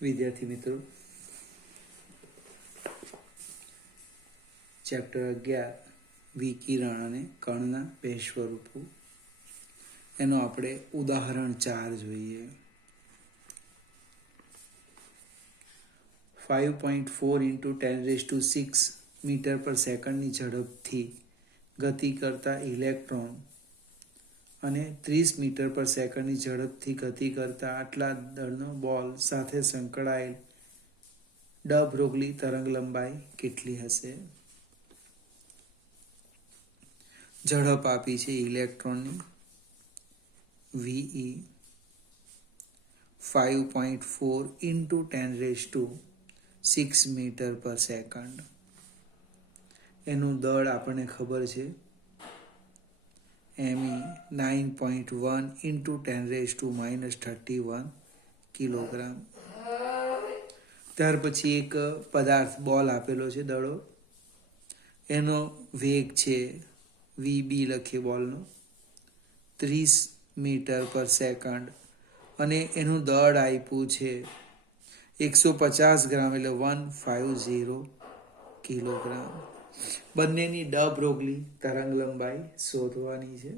વિદ્યાર્થી મિત્રો, ચેપ્ટર 11 વિકિરણ અને કણના બે સ્વરૂપો, એનો આપણે ઉદાહરણ 4 જોઈએ. 5.4 × 10⁶ મીટર પર સેકન્ડની ઝડપથી ગતિ કરતા ઇલેક્ટ્રોન અને 30 મીટર પર સેકન્ડની ઝડપથી ગતિ કરતા આટલા દળનો બોલ સાથે સંકળાયેલ ડ બ્રોગલી તરંગલંબાઈ કેટલી હશે? ઝડપ આપી છે ઇલેક્ટ્રોનની VE 5.4 × 10⁶ મીટર પર સેકન્ડ. એનું દળ આપણને ખબર છે ME 9.1 × 10⁻31 કિલોગ્રામ. ત્યાર પછી એક પદાર્થ બોલ આપેલો છે દડો, એનો વેગ છે VB લખીએ બોલનો 30 મીટર પર સેકન્ડ અને એનું દળ આપ્યું છે 150 ગ્રામ એટલે 150 કિલોગ્રામ. બંનેની ડ બ્રોગલી તરંગ લંબાઈ શોધવાની છે.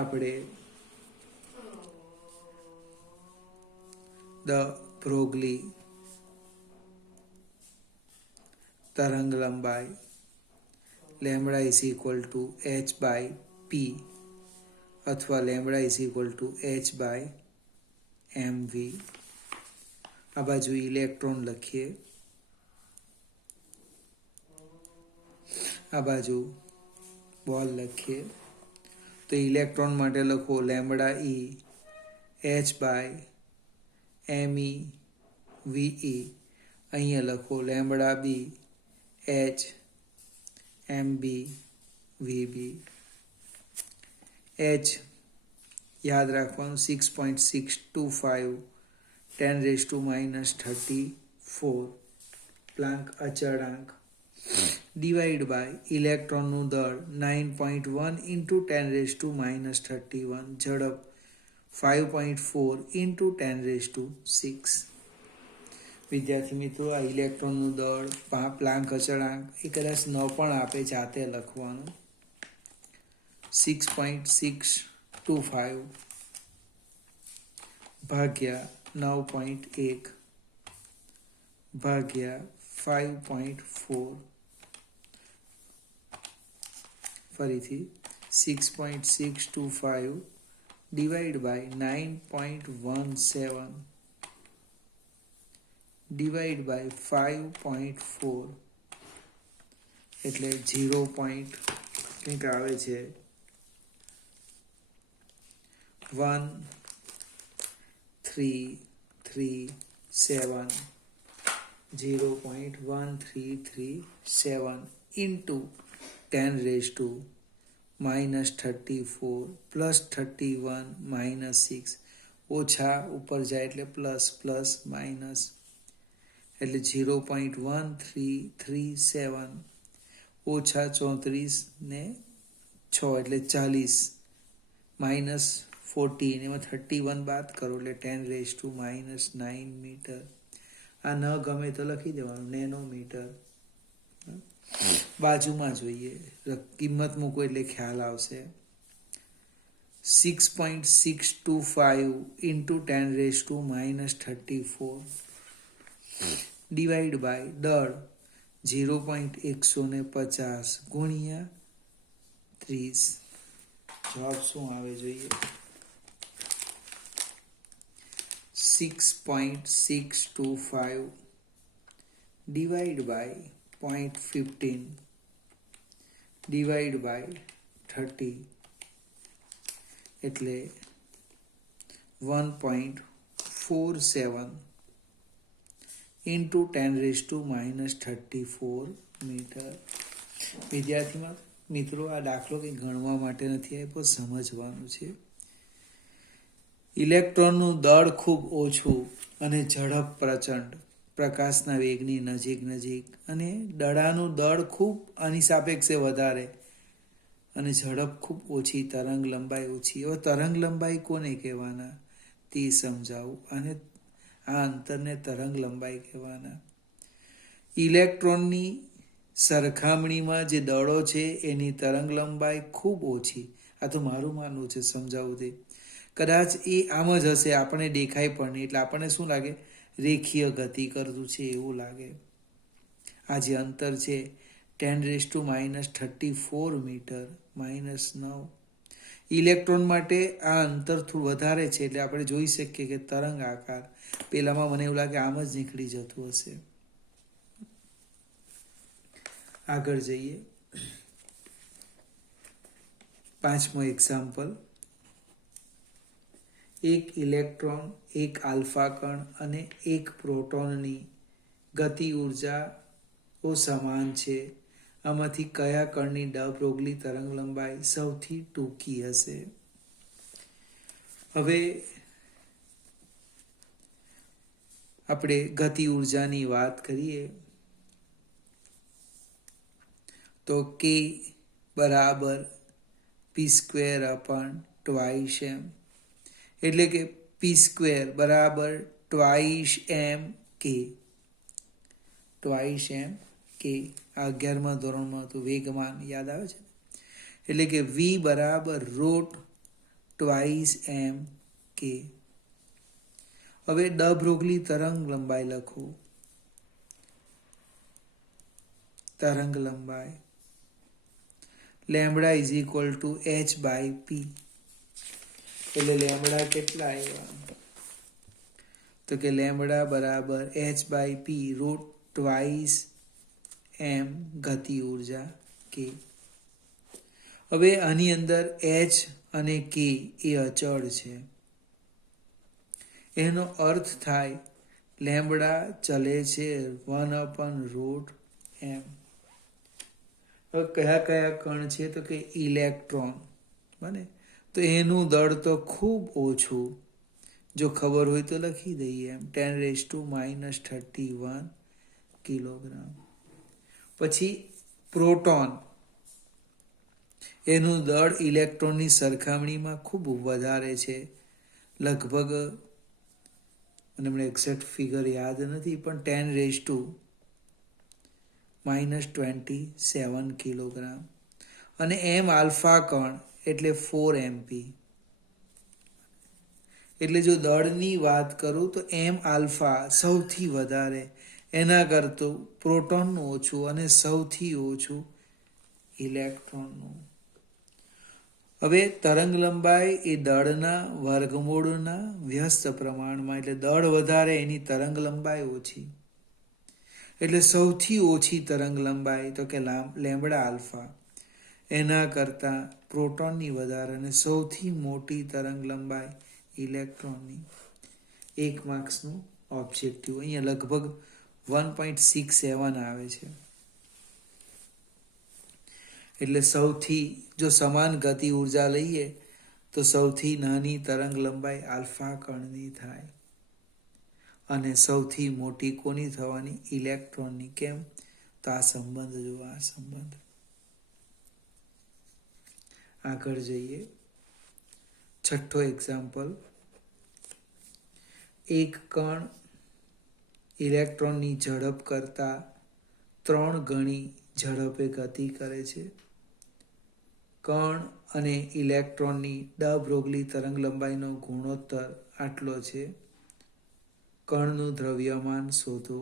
આપણે ડ બ્રોગલી તરંગ લંબાઈ λ h/p અથવા λ h/mv. આ બાજુ ઇલેક્ટ્રોન લખીએ, આ બાજુ બોલ લખીએ. તો ઇલેક્ટ્રોન માટે લખો λ e h/me ve. અહીંયા લખો λ b h mb vb. h યાદ રાખવાનું 6.625 10⁻34 પ્લાન્ક અચળાંક ડિવાઈડ બાય ઇલેક્ટ્રોનનું દળ 9.1 × 10⁻31 ઝડપ 5.4 × 10⁶. વિદ્યાર્થી મિત્રો, આ ઇલેક્ટ્રોનનું દળ પ્લાન્ક અચળાંક એ કદાચ ન પણ આપે, જાતે લખવાનું. 6.625 ભાગ્યા 9.1 ભાગ્યા 5.4, ફરીથી 6.625 ડિવાઈડ બાય 9.17 ડિવાઈડ બાય 5.4 એટલે 0. કંઈક આવે છે 0.1337 ઇન્ટુ 10⁻34 પ્લસ 31 -6 ઓછા ઉપર જાય એટલે પ્લસ પ્લસ માઇનસ એટલે 0.1337 ઓછા 34 ને 6 એટલે 40 -14 એમાં 31 બાદ કરો એટલે 10⁻9 મીટર. આ ન ગમે તો લખી દેવાનું નેનોમીટર. બાજુમાં જોઈએ, કિંમત મૂકો એટલે ખ્યાલ આવશે. 6.625 × 10⁻34 ડિવાઈડ બાય દળ 0.150 ગુણ્યા 30. જવાબ શું આવે જોઈએ? 6.625 ડિવાઈડ બાય 0.15 ડિવાઈડ બાય 30 એટલે 1.47 ઇન્ટુ 10⁻34 મીટર. વિદ્યાર્થી મિત્રો, આ દાખલો કંઈ ગણવા માટે નથી આપ્યો, સમજવાનું છે. ઇલેક્ટ્રોનનું દળ ખૂબ ઓછું અને ઝડપ પ્રચંડ, પ્રકાશના વેગની નજીક અને દડાનું દળ ખૂબ આની સાપેક્ષે વધારે અને ઝડપ ખૂબ ઓછી, તરંગ લંબાઈ ઓછી. હવે તરંગ લંબાઈ કોને કહેવાના તે સમજાવું. અને આ અંતરને તરંગ લંબાઈ કહેવાના. ઇલેક્ટ્રોનની સરખામણીમાં જે દળો છે એની તરંગ લંબાઈ ખૂબ ઓછી. આ તો મારું માનવું છે, સમજાવું તે. કદાચ એ આમ જ હશે, આપણને દેખાય પણ નહીં, એટલે આપણને શું લાગે, રેખીય ગતિ કરતું છે એવું લાગે. આ જે અંતર છે 10⁻34 મીટર -9. ઇલેક્ટ્રોન માટે આ અંતર થોડું વધારે છે, એટલે આપણે જોઈ શકીએ કે તરંગ આકાર પેલામાં મને એવું લાગે આમ જ નીકળી જતું હશે. આગળ જઈએ. 5મો એક્ઝામ્પલ. એક ઇલેક્ટ્રોન, એક આલ્ફા કણ અને એક પ્રોટોનની ગતિ ઉર્જાઓ સમાન છે. આમાંથી કયા કણની ડ બ્રોગલી તરંગ લંબાઈ સૌથી ટૂંકી હશે? હવે આપણે ગતિ ઉર્જાની વાત કરીએ તો k બરાબર p²/2m, એટલે કે p² બરાબર 2m k. 2m k. આ 11મા ધોરણમાં હતું, વેગમાન યાદ આવે છે. એટલે કે v બરાબર √2m k. હવે ડ બ્રોગલી તરંગ લંબાઈ લખો. તરંગ લંબાઈ λ h/p. એટલે લેમ્બડા કેટલા આવ્યા? તો કે લેમ્બડા બરાબર h/p √2m ગતિ ઉર્જા k. હવે આની અંદર h અને k એ અચળ છે. એનો અર્થ થાય લેમ્બડા ચલે છે 1/√m. હવે કયા કયા કણ છે? તો કે ઇલેક્ટ્રોન, બને તો એનું દળ તો ખૂબ ઓછું. જો ખબર હોય તો લખી દઈએ એમ, 10⁻31 કિલોગ્રામ. પછી પ્રોટોન, એનું દળ ઇલેક્ટ્રોનની સરખામણીમાં ખૂબ વધારે છે. લગભગ મને એક્ઝેક્ટ ફિગર યાદ નથી, પણ 10⁻27 કિલોગ્રામ. અને એમ આલ્ફા કણ એટલે 4mp. એટલે જો દળની વાત કરું તો એમ આલ્ફા સૌથી વધારે, એના કરતું પ્રોટોનનું ઓછું અને સૌથી ઓછું ઇલેક્ટ્રોનનું. હવે તરંગ લંબાઈ એ દળના વર્ગમૂળના વ્યસ્ત પ્રમાણમાં, એટલે દળ વધારે એની તરંગ લંબાઈ ઓછી. એટલે સૌથી ઓછી તરંગ લંબાઈ તો કે લેમ્બડા આલ્ફા, એના કરતાં પ્રોટોનની વધારે, અને સૌથી મોટી તરંગ લંબાઈ ઇલેક્ટ્રોનની. 1 માર્ક્સનું ઓબ્જેક્ટિવ. અહીંયા લગભગ 1.67 આવે છે. એટલે સૌથી, જો સમાન ગતિ ઉર્જા લઈએ તો સૌથી નાની તરંગ લંબાઈ આલ્ફા કણની થાય, અને સૌથી મોટી કોની થવાની? ઇલેક્ટ્રોનની. કેમ? તો આ સંબંધ જો, આ સંબંધ. આગળ જઈએ. 6થો એક્ઝામ્પલ. એક કણ ઇલેક્ટ્રોનની ઝડપ કરતા 3 ગણી ઝડપે ગતિ કરે છે. કણ અને ઇલેક્ટ્રોનની ડ બ્રોગલી તરંગ લંબાઈનો ગુણોત્તર આટલો છે. કણનું દ્રવ્યમાન શોધો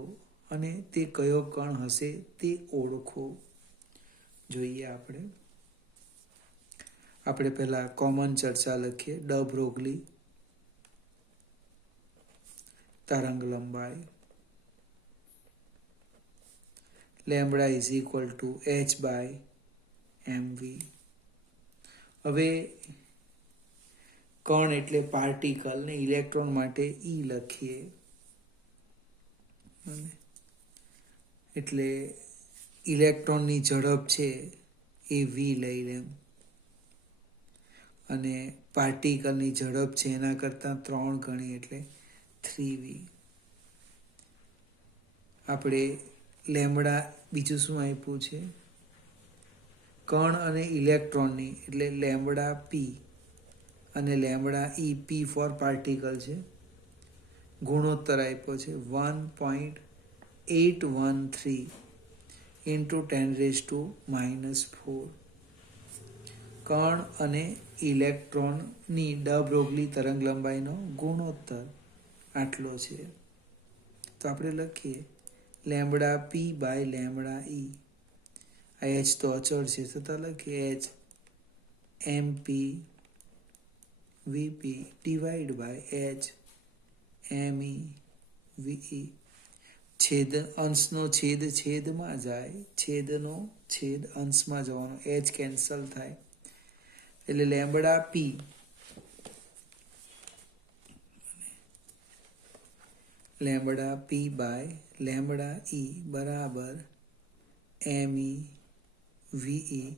અને તે કયો કણ હશે તે ઓળખો. જોઈએ આપણે પહેલા કોમન ચર્ચા લખીએ. ડ બ્રોગલી તરંગ લંબાઈ λ h/mv. હવે કણ એટલે પાર્ટિકલ ને ઇલેક્ટ્રોન માટે E લખીએ. એટલે ઇલેક્ટ્રોનની ઝડપ છે એ v લઈ લેમ, અને પાર્ટિકલની ઝડપ છે એના કરતાં 3 ગણી એટલે 3v. આપણે લેમ્બડા, બીજું શું આપ્યું છે? કણ અને ઇલેક્ટ્રોનની, એટલે લેમ્બડા p અને lambda e. p for particle છે. ગુણોત્તર આપ્યો છે 1.813 ઇન્ટુ 10⁻⁻⁴. કણ અને ઇલેક્ટ્રોનની ડ બ્રોગલી તરંગ લંબાઈનો ગુણોત્તર આટલો છે. તો આપણે લખીએ lambda P by lambda E. આ એચ તો અચળ છે, તો લખીએ H M P V P divide by H M E V E. છેદ અંશનો છેદ છેદમાં જાય, છેદનો છેદ અંશમાં જવાનો, એચ કેન્સલ થાય એટલે lambda P by lambda E બરાબર M E V E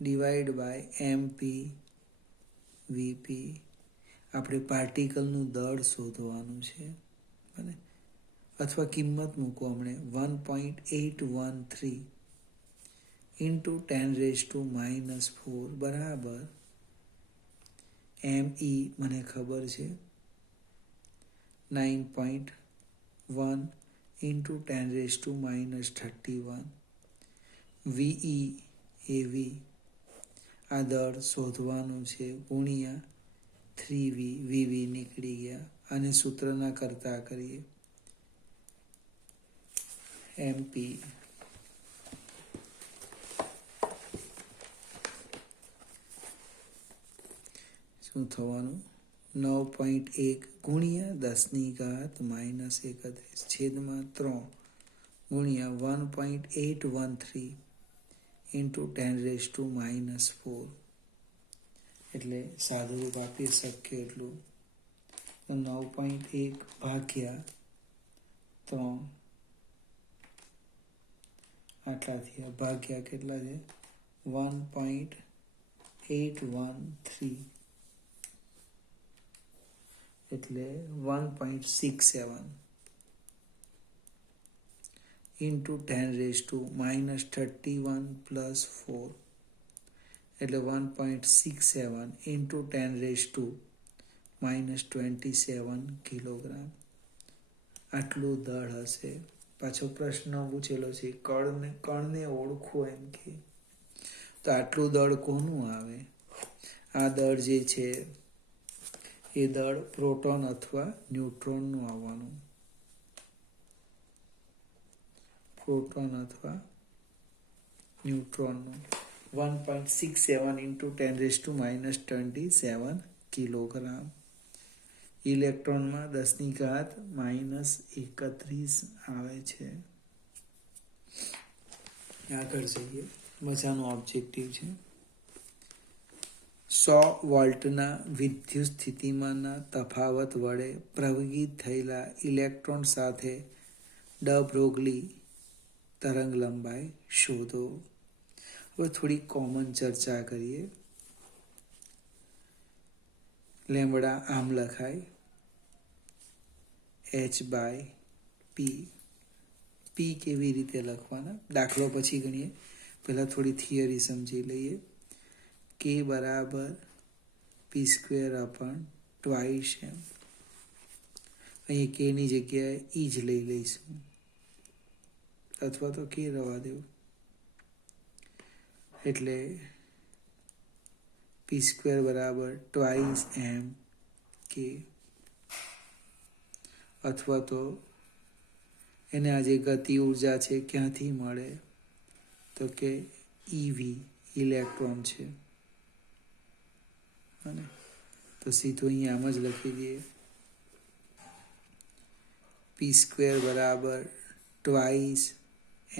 divide by M P V P. આપણે પાર્ટિકલનું દળ શોધવાનું છે બને, અથવા કિંમત મૂકો હમણે 1.813 ઇન્ટુ 10⁻⁻⁴ બરાબર એમ ઈ મને ખબર છે 9.1 ઇન્ટુ 10⁻31. વીઈ એવી આ દળ શોધવાનું છે ગુણ્યા 3v. વીવી નીકળી ગયા અને સૂત્રના કરતા કરીએ એમપી શું થવાનું 9.1 ગુણ્યા 10⁻−31 છેદમાં 3 ગુણ્યા 1.813 ઇન્ટુ 10⁻⁻⁴. એટલે સાદું રૂપ આપી શકીએ એટલું 9.1 ભાગ્યા 3 આટલા થયા ભાગ્યા કેટલા છે 1.813 એટલે 1.67 ઇન્ટુ 10⁻31 પ્લસ 4 એટલે 1.67 ઇન્ટુ 10⁻27 કિલોગ્રામ આટલું દળ હશે. પાછો પ્રશ્ન પૂછેલો છે કણને ઓળખો એમ કે, તો આટલું દળ કોનું આવે? આ દળ જે છે એ દળ પ્રોટોન અથવા ન્યુટ્રોનનું આવવાનું. પ્રોટોન અથવા ન્યુટ્રોનનું 1.67 ઇન્ટુ 10⁻27 કિલોગ્રામ. ઇલેક્ટ્રોનમાં 10⁻−31 આવે છે. આગળ જઈએ, મજાનો ઓબ્જેક્ટિવ છે. 100 વોલ્ટના વિદ્યુત સ્થિતિમાનના તફાવત વડે પ્રવેગિત થયેલા ઇલેક્ટ્રોન સાથે ડ બ્રોગલી તરંગ લંબાઈ શોધો. હવે થોડી કોમન ચર્ચા કરીએ. લેમ્બડા આમ લખાય એચ બાય પી. પી કેવી રીતે લખવાના દાખલો પછી ગણીએ, પહેલાં થોડી થિયરી સમજી લઈએ. કે બરાબર p² અપન ટ્વાઇસ એમ. અહીં કેની જગ્યાએ ઈ જ લઈ લઈશું, અથવા તો કે રવા દેવું. એટલે p² બરાબર ટ્વાઇસ એમ કે, અથવા તો એને આ જે ગતિ ઉર્જા છે ક્યાંથી મળે તો કે ઈવી ઇલેક્ટ્રોન છે. અને તો સીધું અહીં આમ જ લખી દઈએ p² બરાબર ટ્વાઇસ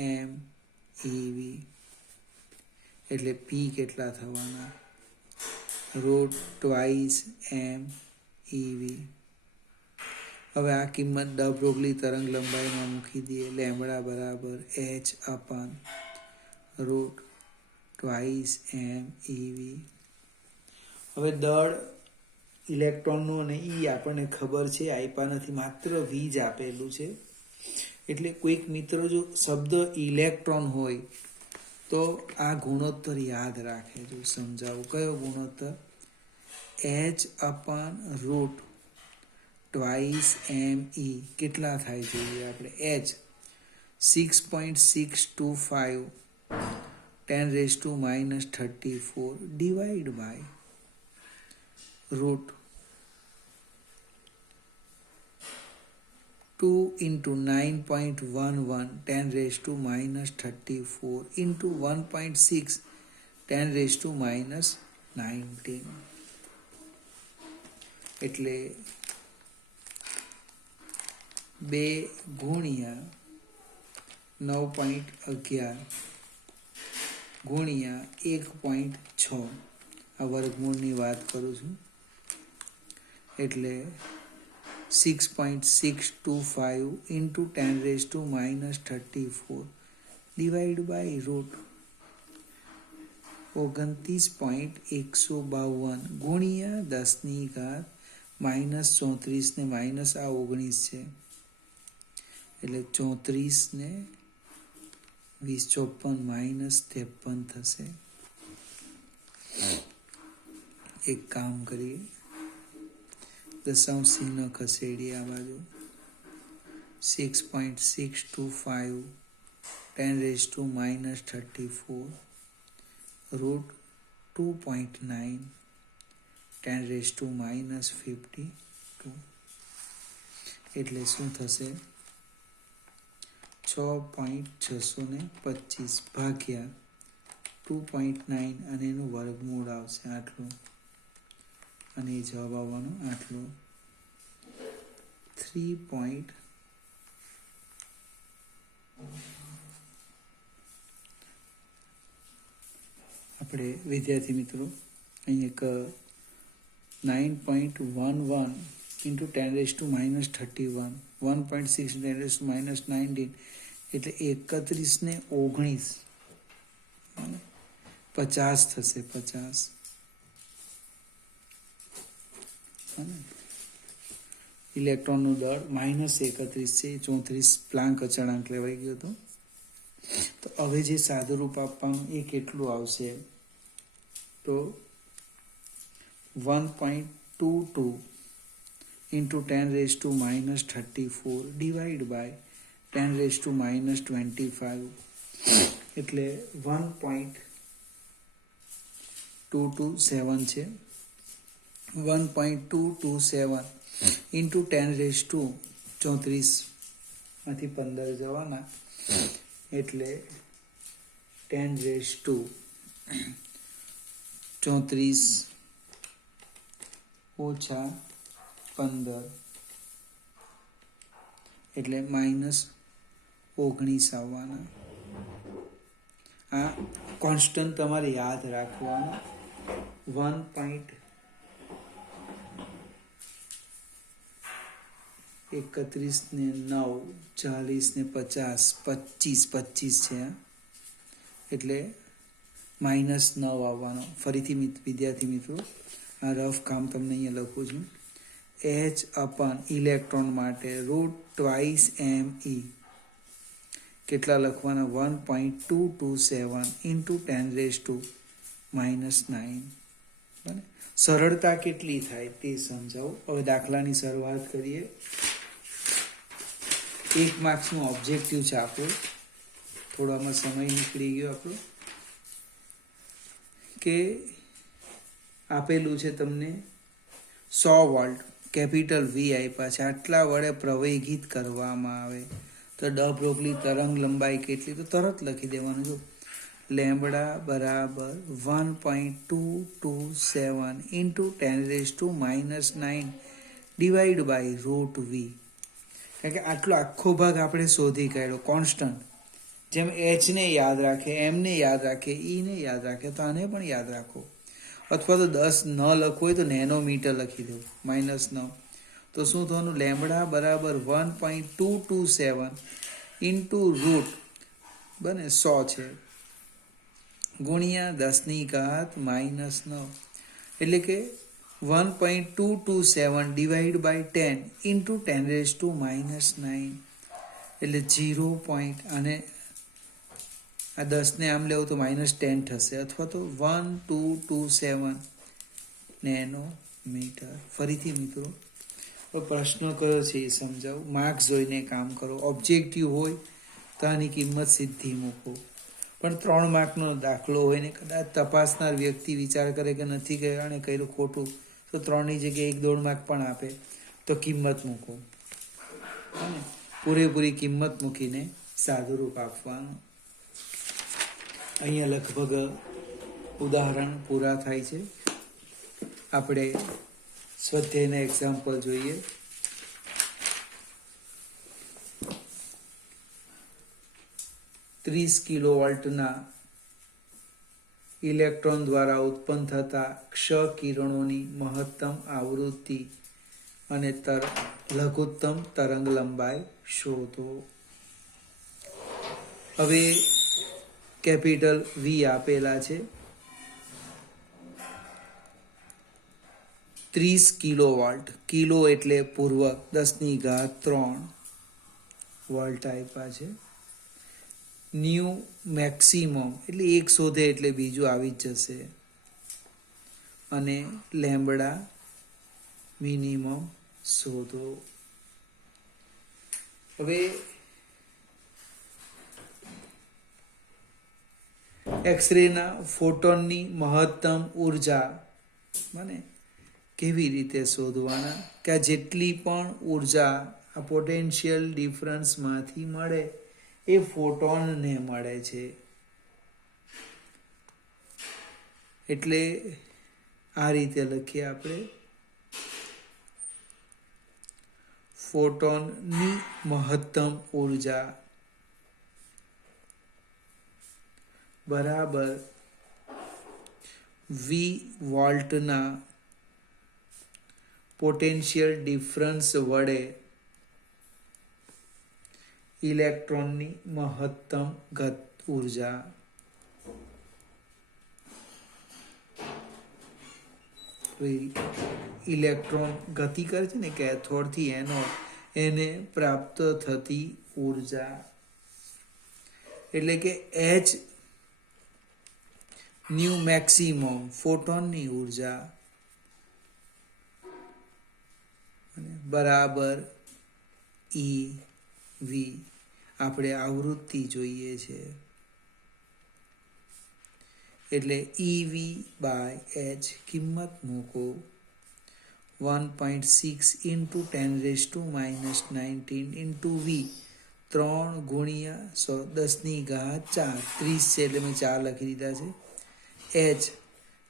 એમ ઈવી. એટલે પી કેટલા થવાના √ટ્વાઇસ એમ ઈવી. હવે આ કિંમત ડ બ્રોગલી તરંગ લંબાઈમાં મૂકી દઈએ. લેમ્બડા બરાબર એચ અપન √ટ્વાઇસ એમ ઈવી. હવે દળ ઇલેક્ટ્રોનનું અને ઈ આપણને ખબર છે, આપ્યા નથી, માત્ર વી જ આપેલું છે. એટલે કોઈક મિત્રો જો શબ્દ ઇલેક્ટ્રોન હોય તો આ ગુણોત્તર યાદ રાખે. જો સમજાવું કયો ગુણોત્તર, એચ અપન ટ્વાઇસ ME કેટલા થાય જોઈએ આપણે H 6.625 10⁻⁻34 divide by root 2 into 9.11 10⁻⁻34 into 1.6 10⁻⁻19 એટલે 2 ગુણ્યા 9.11 ગુણ્યા 1.6 આ વર્ગમૂળની વાત કરું છું એટલે 6.625 into 10⁻⁻34 divided by root 29.152 ગુણ્યા 10⁻34 ને માઇનસ આ 19 છે એટલે 34 ને 20 54 -53 થશે. એક કામ કરીએ, દશાંશ ચિહ્ન ખસેડીએ આ બાજુ. 6.625 10⁻⁻34 રૂટ 2.9 10⁻⁻52 એટલે શું થશે? 6.625 ભાગ્યા 2.9 અને એનું વર્ગમૂળ આવશે આટલું અને એ જવાબ આવવાનો આટલું 3. આપણે વિદ્યાર્થી મિત્રો અહીં એક 9.11 into 10⁻⁻31 1.6 10⁻⁻19 એટલે 31 ને 19 50 થશે. 50 ઇલેક્ટ્રોનનો દળ -31 છે, 34 પ્લાન્ક અચળાંક લેવાઈ ગયો હતો. તો હવે જે સાદુરૂપ આપવાનું એ કેટલું આવશે? તો 1.22 into 10⁻⁻34 divided by 10⁻⁻25 એટલે 1.227 છે. 1.227 into 10⁻34 માંથી 15 જવાના એટલે 10⁻34 ઓછા 15 એટલે -19 આવવાના. આ કોન્સ્ટન્ટ તમારે યાદ રાખવાના. 1.31 ને 9 40 ને 50 25 છે એટલે -9 આવવાનો. ફરીથી વિદ્યાર્થી મિત્રો આ રફ કામ તમને અહીંયા લખું છું. H અપન ઇલેક્ટ્રોન માટે રૂટ ટ્વાઇસ ME કેટલા લખવાના? 1.227 into 10⁻⁻9. સરળતા કેટલી થાય તે સમજાવો. હવે દાખલાની શરૂઆત કરીએ. 1 માર્ક્સનું ઓબ્જેક્ટિવ છે આપણું. થોડામાં સમય નીકળી ગયો આપણો. કે આપેલું છે તમને 100 વોલ્ટ કેપિટલ V આપ્યા છે, આટલા વડે પ્રવેગિત કરવામાં આવે તો ડ બ્રોગલી તરંગ લંબાઈ કેટલી? તો તરત લખી દેવાનું. જો લેમ્બડા બરાબર 1.227 into 10⁻⁹ divide by root V. કારણ કે આટલો આખો ભાગ આપણે શોધી કાઢ્યો કોન્સ્ટન્ટ. જેમ H ને યાદ રાખે, M ને યાદ રાખે, E ને યાદ રાખે, તો આને પણ યાદ રાખો. અથવા તો 10 ન લખવું હોય તો નેનોમીટર લખી દો, -9. તો શું થવાનું? લેમ્બડા બરાબર 1.227 ઇન્ટુ રૂટ બને 100 છે ગુણ્યા 10⁻⁻9 એટલે કે 1.227 ડિવાઈડ બાય 10 ઇન્ટુ 10⁻⁹ એટલે 0. અને આ 10 ને આમ લેવું તો -10 થશે અથવા તો 1227 નેનોમીટર. ફરીથી મિત્રો પ્રશ્ન કયો છે એ સમજાવું. માર્ક્સ જોઈને કામ કરો. ઓબ્જેક્ટિવ હોય તો આની કિંમત સીધી મૂકો. પણ 3 માર્કનો દાખલો હોય ને કદાચ તપાસનાર વ્યક્તિ વિચાર કરે કે નથી ગયા અને કર્યું ખોટું, તો 3ની જગ્યાએ 1-1.5 માર્ક પણ આપે તો કિંમત મૂકો. અને પૂરેપૂરી કિંમત મૂકીને સાદુરૂપ આપવાનું. અહીંયા લગભગ ઉદાહરણ પૂરા થાય છે. આપણે સ્વાધ્યાયના એક્ઝામ્પલ જોઈએ. ત્રીસ કિલોવોલ્ટના ઇલેક્ટ્રોન દ્વારા ઉત્પન્ન થતા ક્ષ કિરણોની મહત્તમ આવૃત્તિ અને લઘુત્તમ તરંગ લંબાઈ શોધો. હવે કેપિટલ વી આપેલા છે. 30 કિલોવોલ્ટ, કિલો એટલે પૂર્વક 10⁻³ વોલ્ટ આપ્યા છે. ન્યુ મેક્સિમમ એટલે એક શોધે એટલે બીજું આવી જ જશે, અને લેમ્બડા મિનિમમ શોધો. હવે એક્સરેના ફોટોનની મહત્તમ ઉર્જા મને કેવી રીતે શોધવાના કે આ જેટલી પણ ઉર્જા આ પોટેન્શિયલ ડિફરન્સમાંથી મળે એ ફોટોનને મળે છે. એટલે આ રીતે લખીએ આપણે, ફોટોનની મહત્તમ ઉર્જા બરાબર વી વોલ્ટના પોટેન્શિયલ ડિફરન્સ વડે ઇલેક્ટ્રોનની મહત્તમ ઉર્જા. ઇલેક્ટ્રોન ગતિ કરે છે ને કેથોડથી એનોડ, એને પ્રાપ્ત થતી ઉર્જા એટલે કે એચ ન્યુ મેક્સિમમ ફોટોનની ઉર્જા બરાબર ઈ વી. આપણે આવૃત્તિ જોઈએ છે એટલે EV/H કિંમત મૂકો. 1.6 × 10⁻⁻19 × V, 3 × 10⁻⁴ 30 છે એટલે મેં 4 લખી દીધા છે. H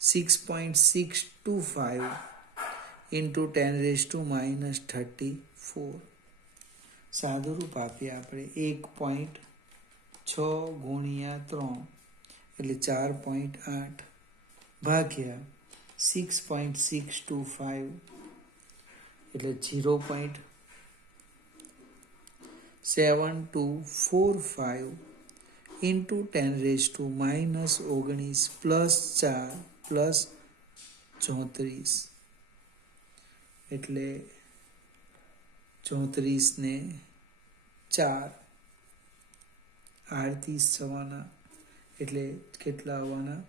6.625 × 10⁻34. સાદુરૂપ આપીએ આપણે 1.6 × 3 એટલે 4.8 ભાગ્યા 6.625 એટલે 0.7245 × 10⁻⁻19 +4 +34 એટલે 34 ને 4 38 થવાના. એટલે કેટલા આવવાના?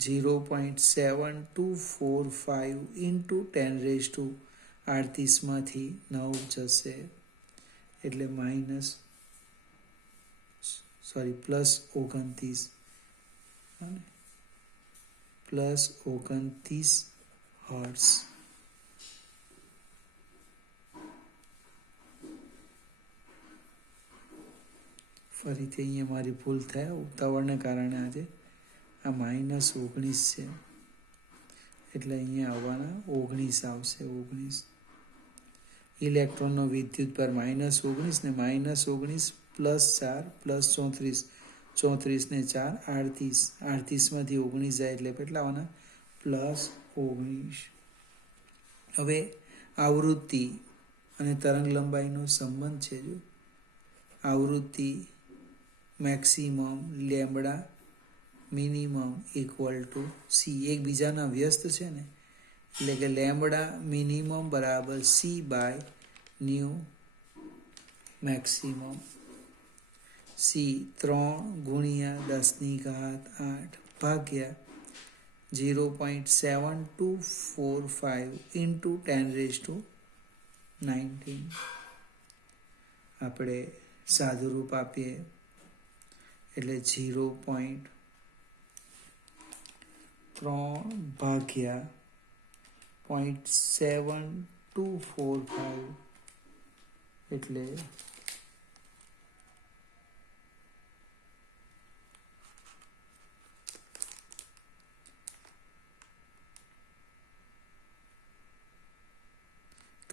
0.7245 × 10⁻38 માંથી 9 જશે એટલે +29 હર્ટ્ઝ. ફરીથી અહીંયા મારી ભૂલ થયા ઉતાવળને કારણે આજે આ -19 છે એટલે અહીંયા આવવાના 19 આવશે. 19 ઇલેક્ટ્રોનનો વિદ્યુતભાર -19 ને -19 +4 +34 34 ને 4 38 માંથી 19 જાય એટલે કેટલા આવવાના? +19. હવે આવૃત્તિ અને તરંગ લંબાઈનો સંબંધ છે. જો આવૃત્તિ મેક્સિમમ લેમ્બડા મિનિમમ = C, એકબીજાના વ્યસ્ત છે ને, એટલે કે લેમ્બડા મિનિમમ બરાબર C/ન્યુ મેક્સિમમ. C 3 × 10⁸ ભાગ્યા 0.7245 × 19 આપણે સાદુરૂપ આપીએ એટલે 0.3 ભાગ્યા 0.7245 એટલે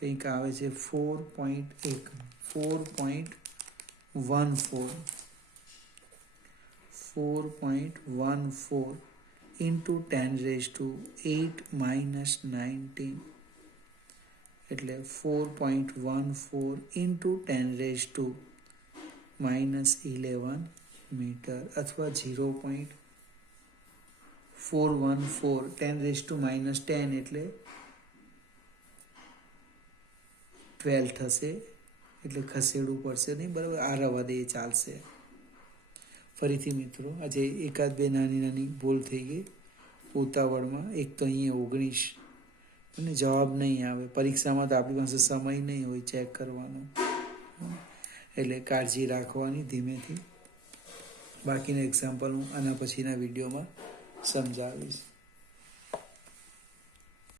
કંઈક આવે છે 4.14 into 10⁻8 minus 19 એટલે 4.14 into 10⁻11 મીટર અથવા 0.414 10⁻10 એટલે 12 થશે એટલે ખસેડવું પડશે નહીં, બરાબર. આ રવા દે ચાલશે. ફરીથી મિત્રો આજે એકાદ બે નાની ભૂલ થઈ ગઈ ઉતાવળમાં. એક તો અહીંયા 19 અને જવાબ નહીં આવે. પરીક્ષામાં તો આપણી પાસે સમય નહીં હોય ચેક કરવાનો, એટલે કાળજી રાખવાની ધીમેથી. બાકીના એક્ઝામ્પલ હું આના પછીના વિડીયોમાં સમજાવીશ.